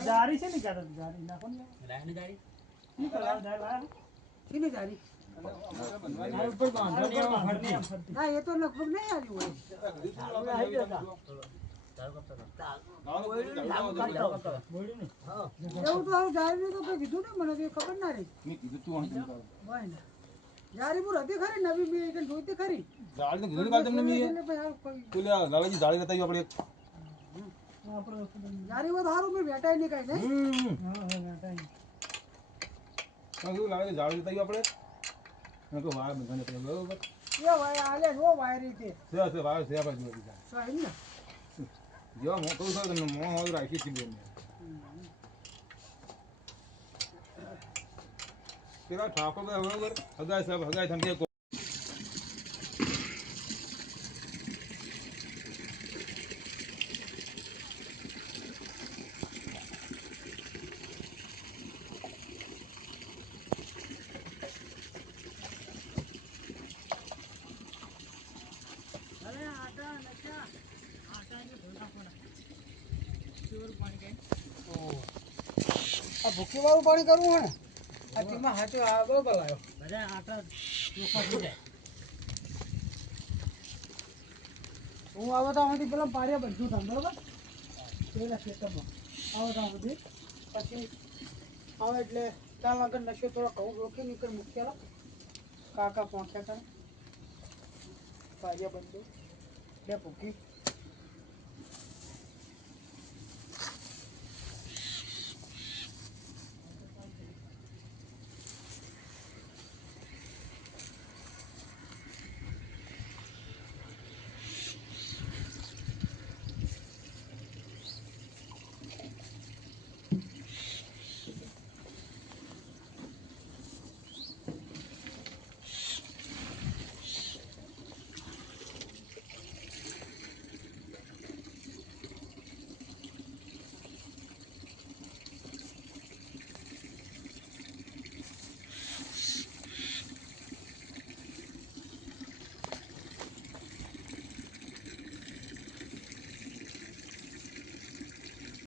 જારી એ તો નહીં આવ્યું હોય. એવું તો હવે સાહેબ ને તો કીધું ને મને ખબર ના રહી. કીધું તું ને પૂર હતી ખરી? નવી બી કે જોઈતી ખરી? જાળી તો કીધું ને તમને મેં કોઈ- લાલાજી આવ્યું આપણે તો સારું નહીં કઈ નહીં હા, હા. મેં કીધું લાલાજી જાળી લેતા આવ્યું આપણે મેં કહ્યું વાહ બધાને આપણે બરોબર. એ ભાઈ આલે જો વાયરી છે છે છે વાહ છે આપણે જોઈ લીધા સાહેબ ને. જેવા હું કહું છું તમને મોં હોય રાખી છે બેન પેલા ઠાકોર ભાઈ બરોબર હગાય સાહેબ હગાય તમે કે અરે આટા નચા આ ભૂકી વાળું પાણી કરવું હે ને આ તેમાં હાથે આ બરોબર લાવ્યો બધા આટા થઈ જાય હું આવો તો આમાંથી પેલા પાડ્યા બધું થાય બરોબર? પેલા ખેતરમાં. આવો તો બધી પછી આવે એટલે ત્યાં આગળ નશો થોડો કહું રોકી નીકળ મૂક્યા કાકા પહોંચ્યા કરે. પાડ્યા બધું બે ભૂકી